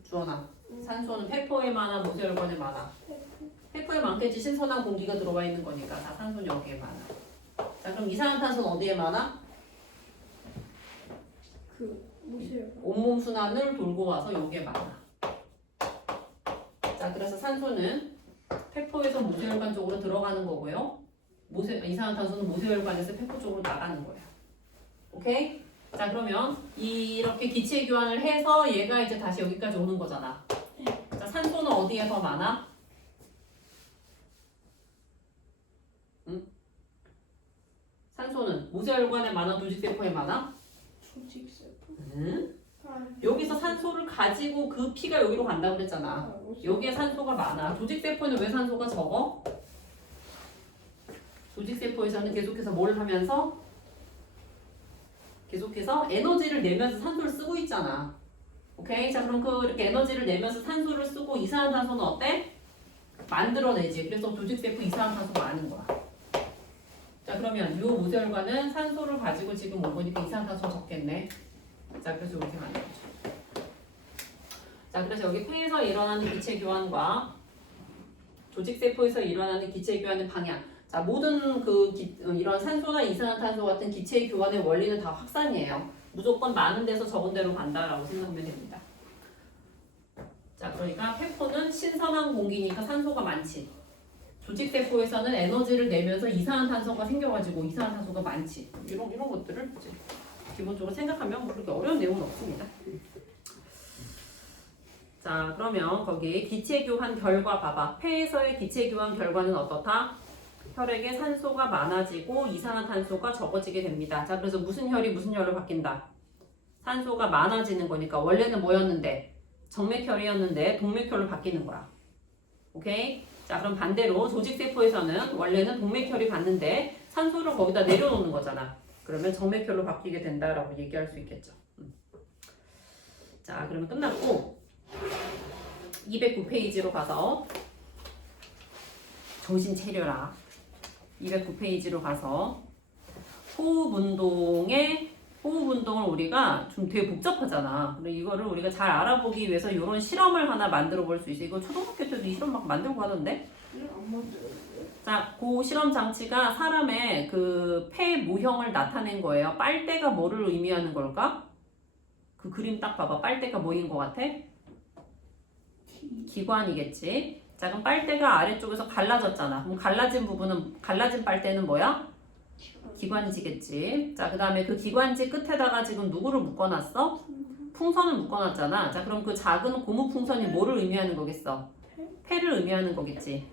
주원아. 산소는 페퍼에 많아, 모세혈관에 많아? 페퍼에 많겠지. 신선한 공기가 들어와 있는 거니까. 다 산소는 여기에 많아. 자, 그럼 이산화탄소는 어디에 많아? 그 뭐세요? 온몸 순환을 돌고 와서 여기에 많아. 자, 그래서 산소는 페퍼에서 모세혈관 쪽으로 들어가는 거고요. 이산화탄소는 모세혈관에서 페퍼 쪽으로 나가는 거예요. 오케이? 자, 그러면 이렇게 기체 교환을 해서 얘가 이제 다시 여기까지 오는 거잖아. 자, 산소는 어디에 더 많아? 산소는 모세혈관에 많아, 조직세포에 많아? 조직세포. 여기서 산소를 가지고 그 피가 여기로 간다고 그랬잖아. 여기에 산소가 많아. 조직세포는 왜 산소가 적어? 조직세포에서는 계속해서 뭘 하면서? 계속해서 에너지를 내면서 산소를 쓰고 있잖아. 오케이? 자, 그럼 그렇게 에너지를 내면서 산소를 쓰고 이산화탄소는 어때? 만들어내지. 그래서 조직세포 이산화탄소 많은 거야. 자, 그러면 이 모세혈관은 산소를 가지고 지금 온 거니까 이산화탄소 적겠네. 자, 그래서 이렇게 만들어줘. 자, 그래서 여기 폐에서 일어나는 기체 교환과 조직세포에서 일어나는 기체 교환의 방향. 자, 모든 이런 산소나 이산화탄소 같은 기체 교환의 원리는 다 확산이에요. 무조건 많은 데서 적은 데로 간다라고 생각하면 됩니다. 자, 그러니까 페퍼는 신선한 공기니까 산소가 많지. 조직세포에서는 에너지를 내면서 이산화탄소가 생겨가지고 이산화탄소가 많지. 이런 것들을 이제 기본적으로 생각하면 그렇게 어려운 내용은 없습니다. 자, 그러면 거기 기체 교환 결과 봐봐. 폐에서의 기체 교환 결과는 어떻다? 혈액에 산소가 많아지고 이산화탄소가 적어지게 됩니다. 자, 그래서 무슨 혈이 무슨 혈로 바뀐다? 산소가 많아지는 거니까 원래는 뭐였는데? 정맥혈이었는데 동맥혈로 바뀌는 거야. 오케이? 자, 그럼 반대로 조직세포에서는 원래는 동맥혈이 갔는데 산소를 거기다 내려놓는 거잖아. 그러면 정맥혈로 바뀌게 된다라고 얘기할 수 있겠죠. 자, 그러면 끝났고 209페이지로 가서 정신 차려라. 209페이지로 가서 호흡 운동을 우리가 좀 되게 복잡하잖아. 근데 이거를 우리가 잘 알아보기 위해서 이런 실험을 하나 만들어 볼 수 있어. 이거 초등학교 때도 이 실험 막 만들고 하던데? 안 만들어요. 자, 그 실험 장치가 사람의 그 폐 모형을 나타낸 거예요. 빨대가 뭐를 의미하는 걸까? 그 그림 딱 봐봐. 빨대가 뭐인 것 같아? 기관이겠지. 자, 그럼 빨대가 아래쪽에서 갈라졌잖아. 그럼 갈라진 빨대는 뭐야? 기관지겠지. 자, 그 다음에 그 기관지 끝에다가 지금 누구를 묶어놨어? 풍선을 묶어놨잖아. 자, 그럼 그 작은 고무 풍선이 뭐를 의미하는 거겠어? 폐를 의미하는 거겠지.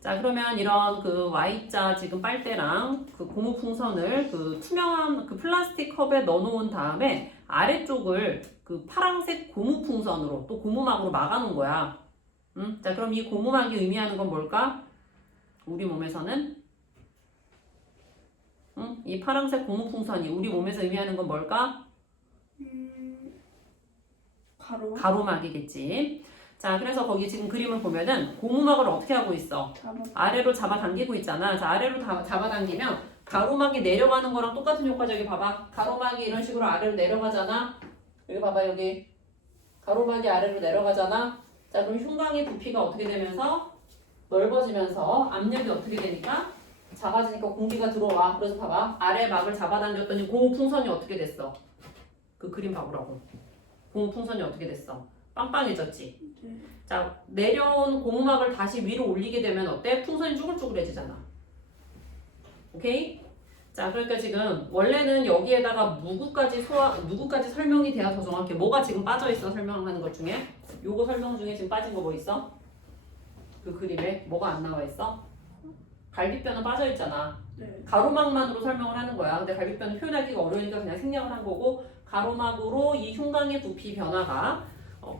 자, 그러면 이런 그 Y자 지금 빨대랑 그 고무 풍선을 그 투명한 그 플라스틱 컵에 넣어놓은 다음에 아래쪽을 그 파란색 고무 풍선으로 또 고무막으로 막아놓은 거야. 자, 그럼 이 고무막이 의미하는 건 뭘까? 우리 몸에서는 이 파란색 고무 풍선이 우리 몸에서 의미하는 건 뭘까? 가로막이겠지. 자, 그래서 거기 지금 그림을 보면은 고무막을 어떻게 하고 있어? 아래로 잡아당기고 있잖아. 자, 아래로 잡아당기면 가로막이 내려가는 거랑 똑같은 효과. 저기 봐봐. 가로막이 이런 식으로 아래로 내려가잖아. 여기 봐봐 여기 가로막이 아래로 내려가잖아. 자 그럼 흉곽의 부피가 어떻게 되면서 넓어지면서 압력이 어떻게 되니까 작아지니까 공기가 들어와. 그래서 봐봐 아래 막을 잡아당겼더니 고무풍선이 어떻게 됐어? 그 그림 봐보라고. 고무풍선이 어떻게 됐어? 빵빵해졌지. 네. 자 내려온 고무막을 다시 위로 올리게 되면 어때? 풍선이 쭈글쭈글해지잖아. 오케이? 자 그러니까 지금 원래는 여기에다가 누구까지 설명이 돼야 더 정확해. 뭐가 지금 빠져있어 설명하는 것 중에? 요거 설명 중에 지금 빠진 거 뭐 있어? 그 그림에 뭐가 안 나와 있어? 갈비뼈는 빠져있잖아. 네. 가로막만으로 설명을 하는 거야. 근데 갈비뼈는 표현하기가 어려우니까 그냥 생략을 한 거고 가로막으로 이 흉곽의 부피 변화가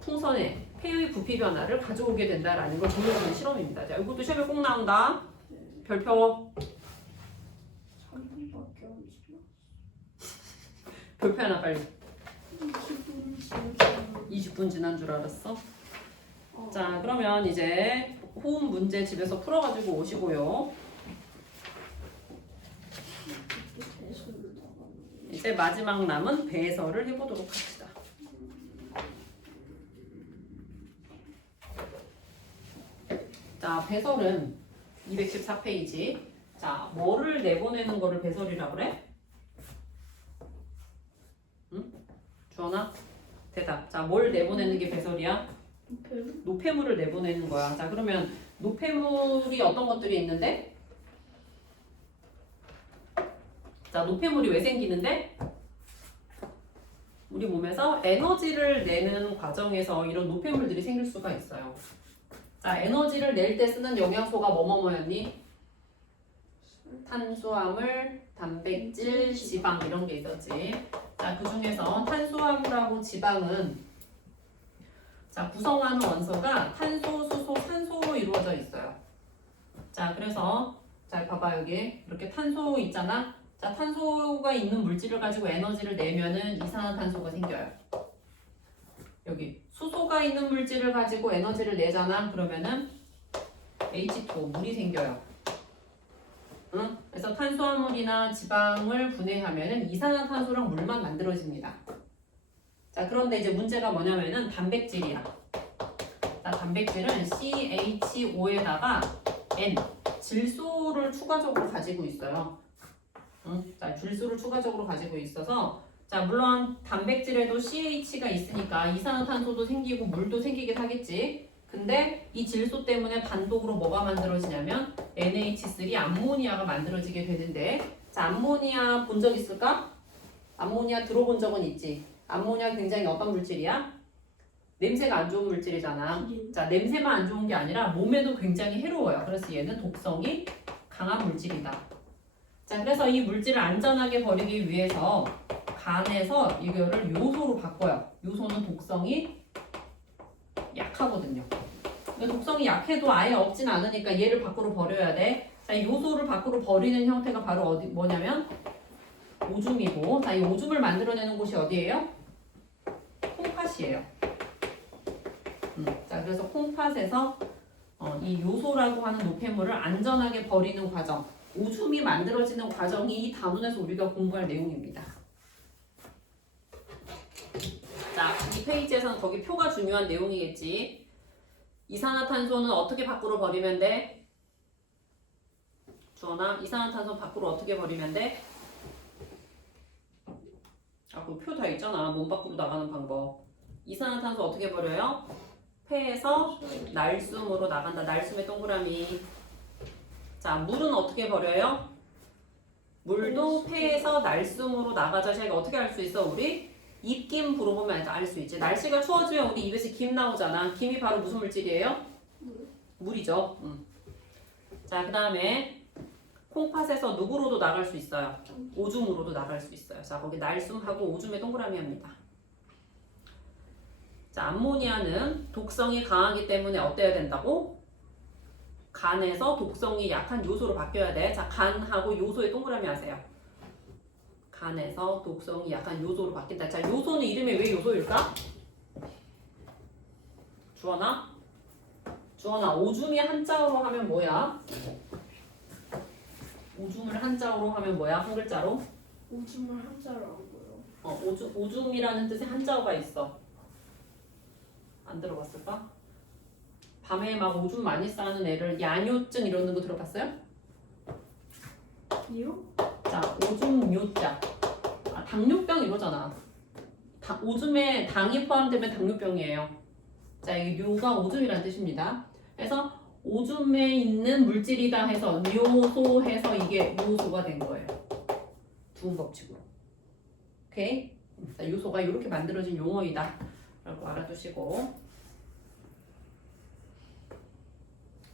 풍선의 폐의 부피 변화를 가져오게 된다라는 걸 보여주는 실험입니다. 자, 이것도 시험에 꼭 나온다. 별표. 3분밖에 안 지나. 별표 하나 빨리. 20분 지났어요. 20분 지난 줄 알았어. 어. 자, 그러면 이제 호흡 문제 집에서 풀어가지고 오시고요. 이제 마지막 남은 배설을 해보도록 합시다. 자, 배설은 214페이지. 자, 뭐를 내보내는 거를 배설이라고 그래? 응? 주원아? 대답. 자, 뭘 내보내는 게 배설이야? 노폐물을 내보내는 거야. 자, 그러면 노폐물이 어떤 것들이 있는데? 자, 노폐물이 왜 생기는데? 우리 몸에서 에너지를 내는 과정에서 이런 노폐물들이 생길 수가 있어요. 자, 에너지를 낼 때 쓰는 영양소가 뭐였니? 탄수화물, 단백질, 지방 이런 게 있었지. 자, 그 중에서 탄수화물하고 지방은 자, 구성하는 원소가 탄소, 수소, 산소로 이루어져 있어요. 자, 그래서 자, 봐봐 여기 이렇게 탄소 있잖아. 자, 탄소가 있는 물질을 가지고 에너지를 내면은 이산화탄소가 생겨요. 여기 수소가 있는 물질을 가지고 에너지를 내잖아. 그러면은 H2O 물이 생겨요. 응? 그래서 탄수화물이나 지방을 분해하면은 이산화탄소랑 물만 만들어집니다. 자, 그런데 이제 문제가 뭐냐면은 단백질이야. 자, 단백질은 CHO에다가 N 질소를 추가적으로 가지고 있어요. 응? 자, 질소를 추가적으로 가지고 있어서 자, 물론 단백질에도 CH가 있으니까 이산화탄소도 생기고 물도 생기긴 하겠지. 근데 이 질소 때문에 단독으로 뭐가 만들어지냐면 NH3 암모니아가 만들어지게 되는데 자, 암모니아 본 적 있을까? 암모니아 들어본 적은 있지. 암모니아 굉장히 어떤 물질이야? 냄새가 안 좋은 물질이잖아. 자, 냄새만 안 좋은 게 아니라 몸에도 굉장히 해로워요. 그래서 얘는 독성이 강한 물질이다. 자, 그래서 이 물질을 안전하게 버리기 위해서 간에서 이거를 요소로 바꿔요. 요소는 독성이 약하거든요. 근데 독성이 약해도 아예 없진 않으니까 얘를 밖으로 버려야 돼. 자, 요소를 밖으로 버리는 형태가 바로 뭐냐면 오줌이고, 자, 이 오줌을 만들어내는 곳이 어디예요? 콩팥이에요. 자, 그래서 콩팥에서 이 요소라고 하는 노폐물을 안전하게 버리는 과정, 오줌이 만들어지는 과정이 이 단원에서 우리가 공부할 내용입니다. 자, 이 페이지에서는 거기 표가 중요한 내용이겠지. 이산화탄소는 어떻게 밖으로 버리면 돼? 주원아, 이산화탄소 밖으로 어떻게 버리면 돼? 아, 그 표 다 있잖아. 몸 밖으로 나가는 방법. 이산화탄소 어떻게 버려요? 폐에서 날숨으로 나간다. 날숨의 동그라미. 자, 물은 어떻게 버려요? 물도 폐에서 날숨으로 나가자. 자기가 어떻게 알 수 있어? 우리 입김 불어보면 알 수 있지. 날씨가 추워지면 우리 입에서 김 나오잖아. 김이 바로 무슨 물질이에요? 물이죠. 자, 그 다음에 콩팥에서 누구로도 나갈 수 있어요? 오줌으로도 나갈 수 있어요. 자, 거기 날숨하고 오줌의 동그라미 합니다. 자, 암모니아는 독성이 강하기 때문에 어때야 된다고? 간에서 독성이 약한 요소로 바뀌어야 돼. 자, 간하고 요소의 동그라미 하세요. 간에서 독성이 약한 요소로 바뀐다. 자, 요소는 이름이 왜 요소일까? 주원아? 주원아, 오줌이 한자어로 하면 뭐야? 오줌을 한자어로 하면 뭐야? 한 글자로? 오줌을 한자로 안 보여. 오줌이라는 뜻의 한자어가 있어. 안 들어봤을까? 밤에 막 오줌 많이 싸는 애를 야뇨증 이러는 거 들어봤어요? 이요? 자, 오줌뇨자. 당뇨병 이거잖아. 오줌에 당이 포함되면 당뇨병이에요. 자, 이 뇨가 오줌이라는 뜻입니다. 그래서 오줌에 있는 물질이다 해서 뇨소 해서 이게 요소가 된 거예요. 두음 법칙으로. 오케이? 자, 요소가 이렇게 만들어진 용어이다 라고 알아두시고.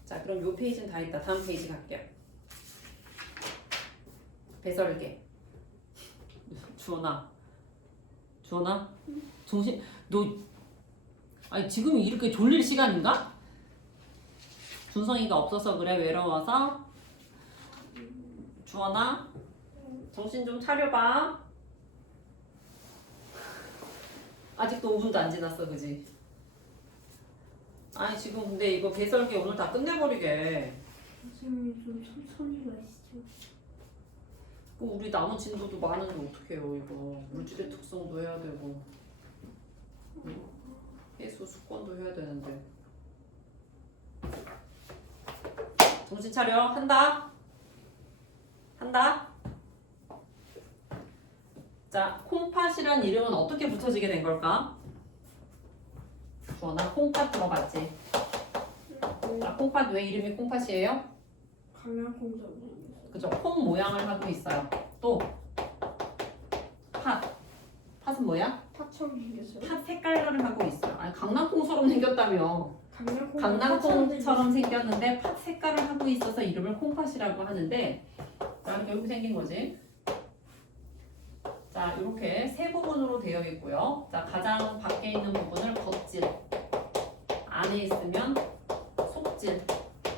자, 그럼 요 페이지는 다 있다. 다음 페이지 갈게요. 배설계. 주원아, 정신, 너, 아니 지금 이렇게 졸릴 시간인가? 준성이가 없어서 그래. 외로워서. 주원아, 정신 좀 차려봐. 아직도 5분도 안 지났어, 그지? 아니 지금 근데 이거 배설기 오늘 다 끝내버리게. 선생님 좀 천천히 가시죠. 우리 남은 진도도 많은데 어떡해요 이거. 물질의 특성도 해야 되고 해수 수권도 해야 되는데. 정신 차려. 한다. 자, 콩팥이란 이름은 어떻게 붙여지게 된 걸까? 주원아, 콩팥 들어봤지? 자, 콩팥 왜 이름이 콩팥이에요? 강양콩자분. 그죠? 콩 모양을 하고 있어요. 또 팥은 뭐야? 팥처럼 생겼어요? 팥 색깔을 하고 있어요. 아니, 강낭콩처럼 생겼다며. 강양콩. 강낭콩처럼 생겼는데 팥 색깔을 하고 있어서 이름을 콩팥이라고 하는데, 자, 이렇게 생긴 거지. 자, 이렇게 세 부분으로 되어 있고요. 자, 가장 밖에 있는 부분을 겉질, 안에 있으면 속질.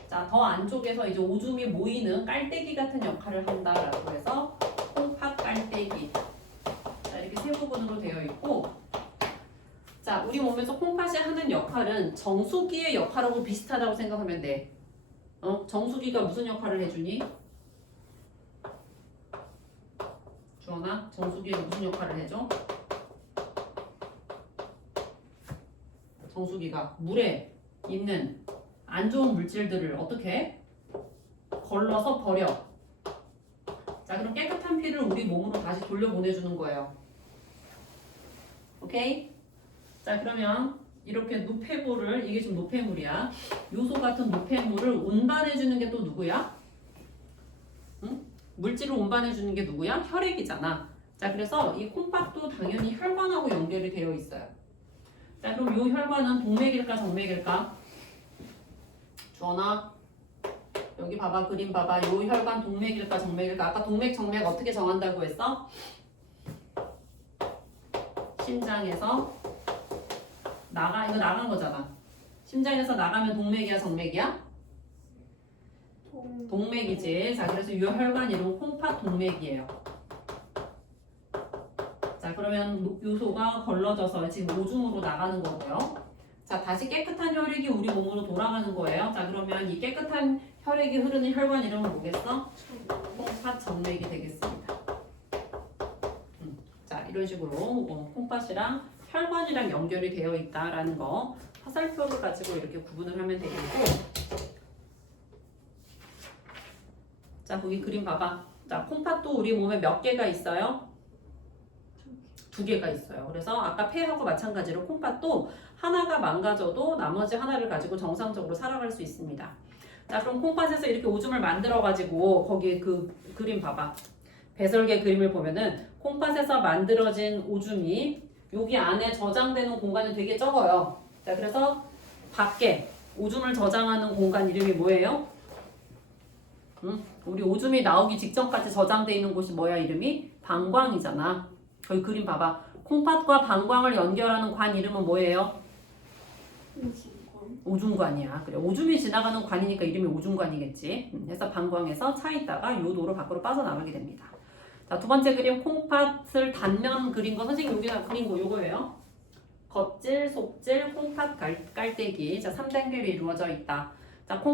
자, 더 안쪽에서 이제 오줌이 모이는 깔때기 같은 역할을 한다라고 해서 콩팥 깔때기. 자, 이렇게 세 부분으로 되어 있고, 자, 우리 몸에서 콩팥이 하는 역할은 정수기의 역할하고 비슷하다고 생각하면 돼. 정수기가 무슨 역할을 해주니? 주원아, 정수기가 무슨 역할을 해줘? 정수기가 물에 있는 안 좋은 물질들을 어떻게 해? 걸러서 버려. 자, 그럼 깨끗한 피를 우리 몸으로 다시 돌려보내주는 거예요. 오케이? 자, 그러면 이렇게 노폐물을, 이게 지금 노폐물이야. 요소 같은 노폐물을 운반해주는 게 또 누구야? 응? 물질을 운반해주는 게 누구야? 혈액이잖아. 자, 그래서 이 콩팥도 당연히 혈관하고 연결이 되어 있어요. 자, 그럼 이 혈관은 동맥일까 정맥일까? 주원아, 여기 봐봐, 그림 봐봐. 이 혈관 동맥일까 정맥일까? 아까 동맥 정맥 어떻게 정한다고 했어? 심장에서 이거 나간 거잖아. 심장에서 나가면 동맥이야 정맥이야? 동맥이지. 자, 그래서 이 혈관 이름 콩팥 동맥이에요. 자, 그러면 요소가 걸러져서 지금 오줌으로 나가는 거고요. 자, 다시 깨끗한 혈액이 우리 몸으로 돌아가는 거예요. 자, 그러면 이 깨끗한 혈액이 흐르는 혈관 이름은 뭐겠어? 콩팥 정맥이 되겠습니다. 자, 이런 식으로 콩팥이랑 혈관이랑 연결이 되어 있다라는 거 화살표를 가지고 이렇게 구분을 하면 되겠고, 자, 거기 그림 봐봐. 자, 콩팥도 우리 몸에 몇 개가 있어요? 2개가 있어요. 그래서 아까 폐하고 마찬가지로 콩팥도 하나가 망가져도 나머지 하나를 가지고 정상적으로 살아갈 수 있습니다. 자, 그럼 콩팥에서 이렇게 오줌을 만들어가지고 거기 그 그림 봐봐. 배설계 그림을 보면은 콩팥에서 만들어진 오줌이 여기 안에 저장되는 공간이 되게 적어요. 자, 그래서 밖에 오줌을 저장하는 공간 이름이 뭐예요? 우리 오줌이 나오기 직전까지 저장되어 있는 곳이 뭐야? 이름이? 방광이잖아. 거기 그림 봐봐. 콩팥과 방광을 연결하는 관 이름은 뭐예요? 오줌관이야. 그래, 오줌이 지나가는 관이니까 이름이 오줌관이겠지. 그래서 방광에서 차 있다가 요도로 밖으로 빠져나가게 됩니다. 자, 두 번째 그림 콩팥을 단면 그린 거 선생님 여기다 그린 거 요거예요. 겉질, 속질, 콩팥 깔때기. 자, 3단계로 이루어져 있다. 자, 여기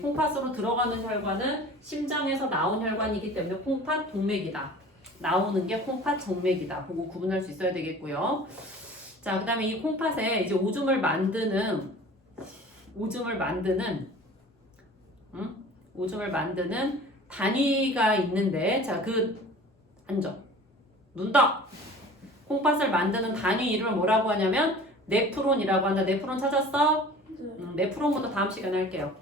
콩팥으로 들어가는 혈관은 심장에서 나온 혈관이기 때문에 콩팥 동맥이다. 나오는 게 콩팥 정맥이다. 그거 구분할 수 있어야 되겠고요. 자, 그 다음에 이 콩팥에 이제 오줌을 만드는 단위가 있는데, 자, 앉아. 눈 떠! 콩팥을 만드는 단위 이름을 뭐라고 하냐면, 네프론이라고 한다. 네프론 찾았어? 네프론부터 다음 시간에 할게요.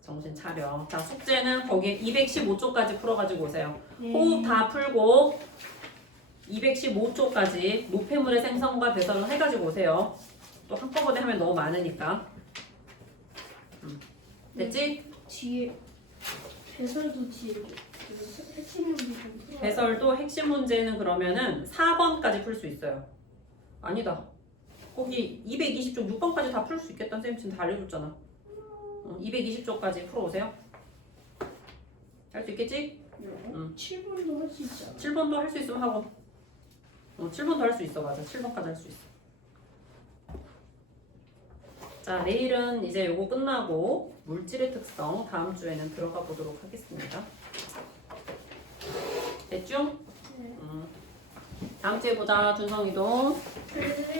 정신 차려. 자, 숙제는 거기에 215쪽까지 풀어가지고 오세요. 호흡 다 풀고 215쪽까지 노폐물의 생성과 배설을 해가지고 오세요. 또 한꺼번에 하면 너무 많으니까. 됐지? 뒤에 배설도 뒤에 핵심 문제 좀 풀어요. 배설도 핵심 문제는 그러면은 4번까지 풀 수 있어요. 아니다. 거기 220쪽 6번까지 다 풀 수 있겠다. 쌤 지금 다 알려줬잖아. 220쪽까지 풀어오세요. 할 수 있겠지? 7번도 할 수 있잖아. 7번도 할 수 있으면 하고. 7번도 할 수 있어. 맞아. 7번까지 할 수 있어. 자, 내일은 이제 요거 끝나고 물질의 특성 다음 주에는 들어가 보도록 하겠습니다. 됐죠? 네. 다음 주에 보자. 준성이도. 네.